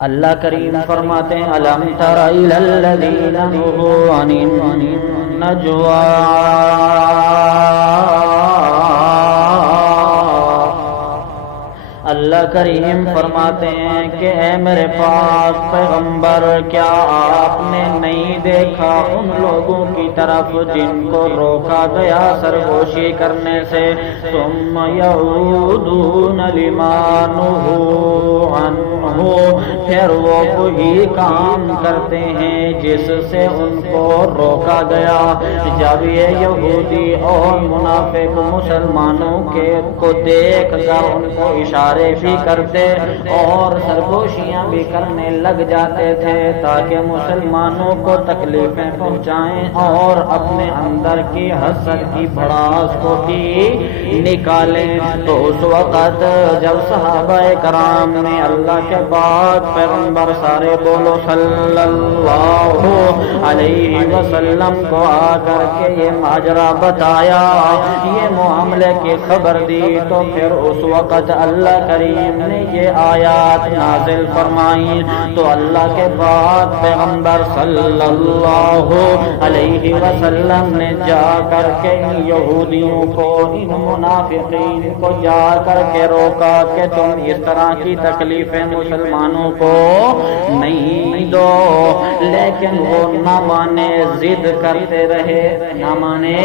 اللہ کریم فرماتے ہیں الم تر الی الذین نہوا عن النجوى اللہ کریم فرماتے ہیں کہ اے میرے پاک پیغمبر کیا آپ نے نہیں دیکھا ان لوگوں کی طرف جن کو روکا گیا سرگوشی کرنے سے ثم یعودون لما نہوا عنہ پھر وہ وہی کام کرتے ہیں جس سے ان کو روکا گیا۔ جب یہ یہودی اور منافق مسلمانوں کو دیکھ کر ان کو اشارے بھی کرتے اور سرگوشیاں بھی کرنے لگ جاتے تھے تاکہ مسلمانوں کو تکلیفیں پہنچائیں اور اپنے اندر کی حسد کی بھڑاس کو بھی نکالیں، تو اس وقت جب صحابہ کرام نے اللہ کے بعد پیغمبر سارے بولو صلی اللہ علیہ وسلم کو آ کر کے یہ ماجرا بتایا، یہ معاملے کی خبر دی، تو پھر اس وقت اللہ کریم نے یہ آیات نازل فرمائی۔ تو اللہ کے بعد پیغمبر صلی اللہ علیہ وسلم نے جا کر کے ان یہودیوں کو ان منافقین کو جا کر کے روکا کہ تم اس طرح کی تکلیفیں مسلمانوں کو نہیں دو، لیکن وہ نہ مانے، ضد کرتے رہے، نہ مانے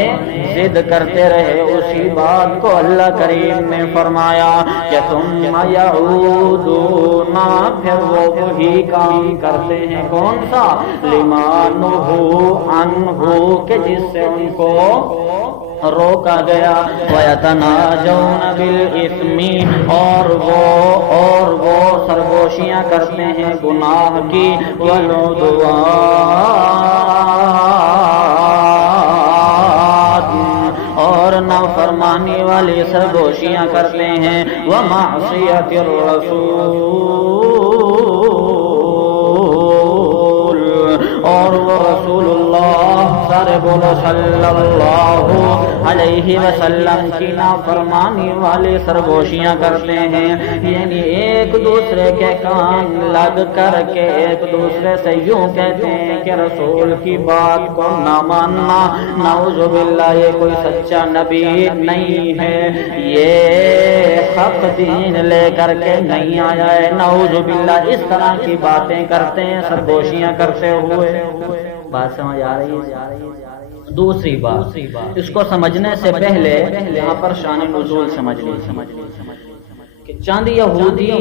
ضد کرتے رہے۔ اسی بات کو اللہ کریم نے فرمایا کہ تم یعودون پھر وہ وہی کام کرتے ہیں، کون سا؟ لما نہوا عنہ کہ جس سے ان کو روکا گیا، وَيَتَنَاجَوْنَ بِالْإِثْمِ اور وہ سرگوشیاں کرتے ہیں گناہ کی، وَالْعُدْوَانِ اور نافرمانی والی سرگوشیاں کرتے ہیں، وَمَعْصِيَةِ الرَّسُولِ اور وہ رسول اللہ سارے بولو صلی اللہ علیہ وسلم کی نافرمانی والی سرگوشیاں کرتے ہیں، یعنی ایک دوسرے کے کان لگ کر کے ایک دوسرے سے یوں کہتے ہیں کہ رسول کی بات کو نہ ماننا، نعوذ باللہ یہ کوئی سچا نبی نہیں ہے، یہ حق دین لے کر کے نہیں آیا ہے، نعوذ باللہ اس طرح کی باتیں کرتے ہیں سرگوشیاں کرتے ہوئے۔ بات سمجھ آ رہی ہے؟ دوسری بات، اس کو سمجھنے سے پہلے یہاں پر شان نزول سمجھ لیجیے کہ چند یہودی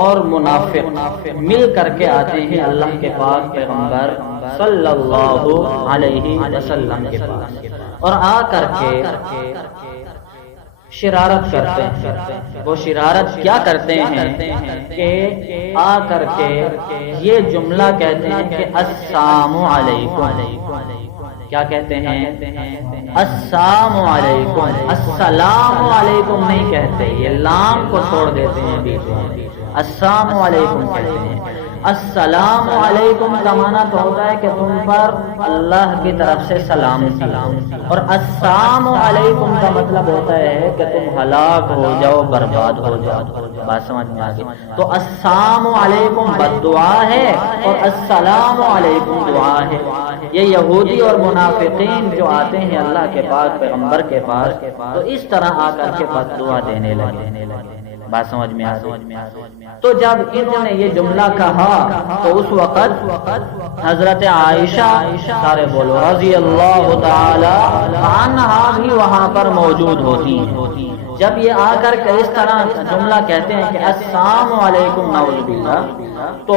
اور منافق مل کر کے آتے ہیں اللہ کے پاک پیغمبر صلی اللہ علیہ وسلم کے پاس، اور آ کر کے شرارت کرتے ہیں۔ وہ شرارت کیا کرتے ہیں کہ آ کر کے یہ جملہ کہتے ہیں کہ السلام علیکم، کیا کہتے ہیں؟ السلام علیکم، السلام علیکم نہیں کہتے، یہ لام کو چھوڑ دیتے ہیں بیچ میں، السلام علیکم کہتے ہیں۔ السلام علیکم کا معنی تو ہوتا ہے کہ تم پر اللہ کی طرف سے سلام، اور السلام علیکم کا مطلب ہوتا ہے کہ تم ہلاک ہو جاؤ، برباد ہو جاؤ۔ بات سمجھ میں آ گئی؟ تو السلام علیکم بد دعا ہے اور السلام علیکم دعا ہے۔ یہ یہودی اور منافقین جو آتے ہیں اللہ کے پاک پیغمبر کے پاس تو اس طرح آ کر کے بد دعا دینے لگے۔ بات سمجھ میں آ گئی؟ تو جب انہوں نے یہ جملہ کہا تو اس وقت حضرت عائشہ سارے بولو رضی اللہ تعالی عنہا بھی وہاں پر موجود ہوتی ہیں۔ جب یہ آ کر کے اس طرح جملہ کہتے ہیں کہ السلام علیکم نعوذ باللہ، تو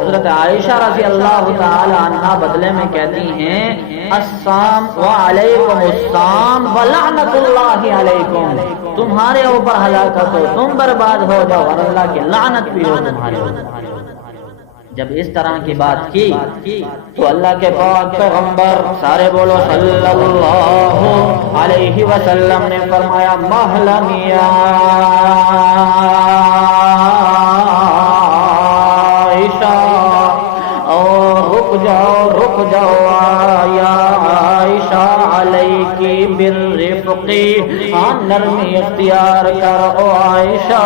حضرت عائشہ رضی اللہ تعالی عنہا بدلے میں کہتی ہیں السلام وعلیکم السلام ولعنت اللہ علیکم، تمہارے اوپر ہلاکت ہو، تم برباد ہو جاؤ اور اللہ کی لعنت بھی ہو تمہارے اوپر۔ جب اس طرح کی بات کی تو اللہ کے پاک پیغمبر سارے بولو صلی اللہ علیہ وسلم نے فرمایا مہلن یا عائشہ، اور رک جاؤ یا عائشہ علیکی بالرفقی، نرمی اختیار کرو عائشہ،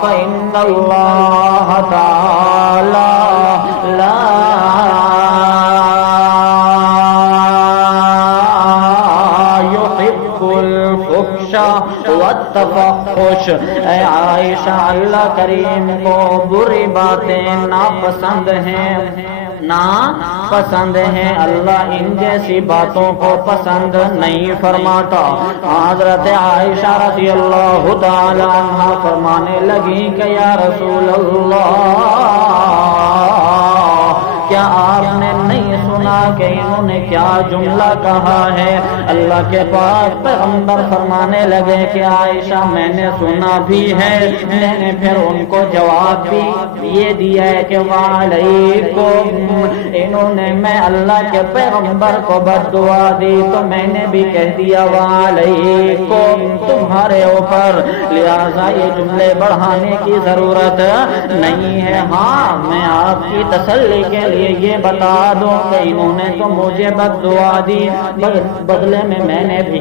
فإن اللہ تعالی لا والتفحش۔ اے عائشہ، اللہ کریم کو بری باتیں ناپسند ہیں، ناپسند ہیں، اللہ ان جیسی باتوں کو پسند نہیں فرماتا۔ حضرت عائشہ رضی اللہ تعالی عنہا فرمانے لگی کہ یا رسول اللہ، کیا آپ نے نہیں سنا کہ انہوں نے کیا جملہ کہا ہے؟ اللہ کے پاک پیغمبر فرمانے لگے کہ عائشہ میں نے سنا بھی ہے، میں نے پھر ان کو جواب بھی یہ دیا ہے کہ وعلیکم، انہوں نے میں اللہ کے پیغمبر کو بد دعا دی تو میں نے بھی کہہ دیا وعلیکم، تمہارے اوپر، لہذا یہ جملے بڑھانے کی ضرورت نہیں ہے۔ ہاں میں آپ کی تسلی کے لیے یہ بتا دوں کہ انہوں نے تو مجھے بد دعا دی، بدلے میں نے بھی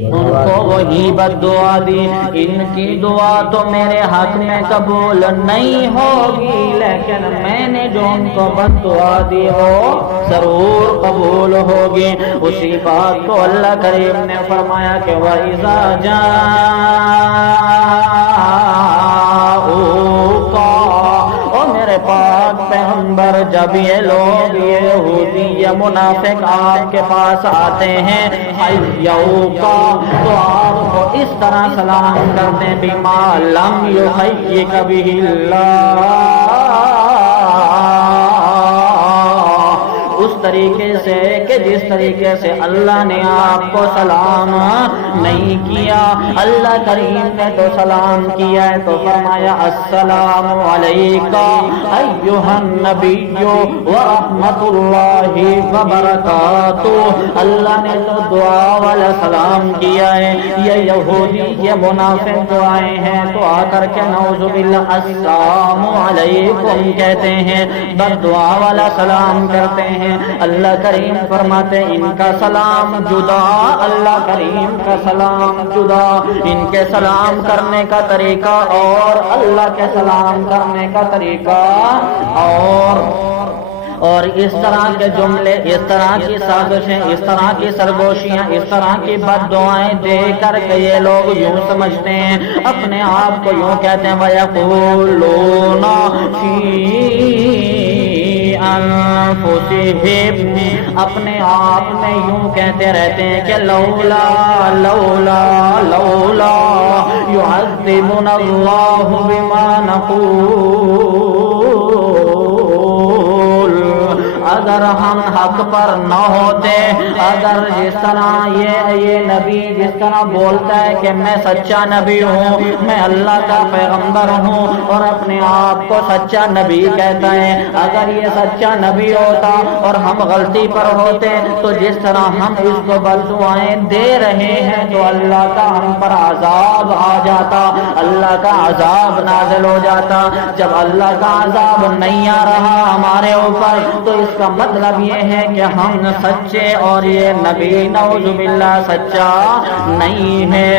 ان کو وہی بد دعا دی۔ ان کی دعا تو میرے حق میں قبول نہیں ہوگی، لیکن میں نے جو ان کو بد دعا دی وہ ضرور قبول ہوگی۔ اسی بات کو اللہ کریم نے فرمایا کہ وَإِذَا پاک پیغمبر، جب یہ لوگ یہودی یا منافق آپ کے پاس آتے ہیں حیوکا، تو آپ کو اس طرح سلام کرتے بما لم یحیک بہ اللہ، اس طریقے سے کہ جس طریقے سے اللہ نے آپ کو سلام نہیں کیا۔ اللہ کریم نے تو سلام کیا ہے، تو فرمایا السلام علیکہ ایھا النبی ورحمۃ اللہ وبرکاتہ۔ اللہ نے تو دعا والا سلام کیا ہے، یہ یہودی یہ منافق جو آئے ہیں تو آ کر کے نعوذ باللہ السلام علیکم کہتے ہیں، بد دعا والا سلام کرتے ہیں۔ اللہ کریم فرماتے ان کا سلام جدا، اللہ کریم کا سلام جدا، ان کے سلام کرنے کا طریقہ اور اللہ کے سلام کرنے کا طریقہ اور اس طرح کے جملے، اس طرح کی سازشیں، اس طرح کی سرگوشیاں، اس طرح کی بد دعائیں دے کر کے یہ لوگ یوں سمجھتے ہیں، اپنے آپ کو یوں کہتے ہیں وَيَقُولُونَ فِي انفسہم، اپنے آپ میں یوں کہتے رہتے ہیں کہ لولا لولا لولا يعذبنا اللہ بما نقول، اگر ہم حق پر نہ ہوتے، اگر جس طرح یہ نبی جس طرح بولتا ہے کہ میں سچا نبی ہوں، میں اللہ کا پیغمبر ہوں اور اپنے آپ کو سچا نبی کہتا ہے، اگر یہ سچا نبی ہوتا اور ہم غلطی پر ہوتے تو جس طرح ہم اس کو بد دعائیں دے رہے ہیں تو اللہ کا ہم پر عذاب آ جاتا، اللہ کا عذاب نازل ہو جاتا۔ جب اللہ کا عذاب نہیں آ رہا ہمارے اوپر تو اس کا مطلب یہ ہے کہ ہم سچے اور یہ نبی نعوذ باللہ سچا نہیں ہے،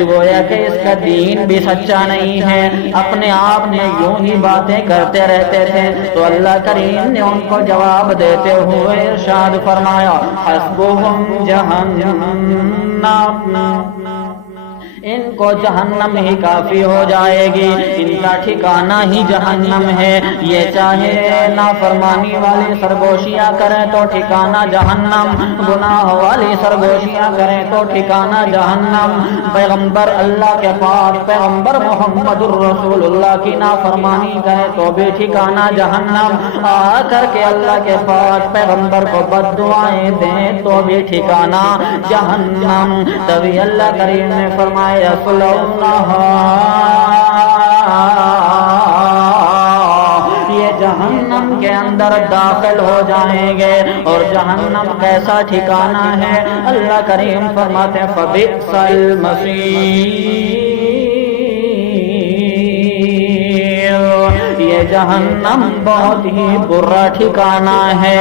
گویا کہ اس کا دین بھی سچا نہیں ہے، اپنے آپ نے یوں ہی باتیں کرتے رہتے تھے۔ تو اللہ کریم نے ان کو جواب دیتے ہوئے ارشاد فرمایا حسبهم جہنم، ان کو جہنم ہی کافی ہو جائے گی، ان کا ٹھکانہ ہی جہنم ہے، یہ چاہے نافرمانی والی سرگوشیاں کریں تو ٹھکانہ جہنم، گناہ والی سرگوشیاں کریں تو ٹھکانہ جہنم، پیغمبر اللہ کے پاک پیغمبر محمد الرسول اللہ کی نافرمانی کریں تو بھی ٹھکانہ جہنم، آ کر کے اللہ کے پاک پیغمبر کو بد دعائیں دیں تو بھی ٹھکانہ جہنم۔ تبھی اللہ کریم نے فرمایا یصلونہا، یہ جہنم کے اندر داخل ہو جائیں گے، اور جہنم کیسا ٹھکانہ ہے اللہ کریم فرماتے ہیں فبئس المصیر، یہ جہنم بہت ہی برا ٹھکانہ ہے۔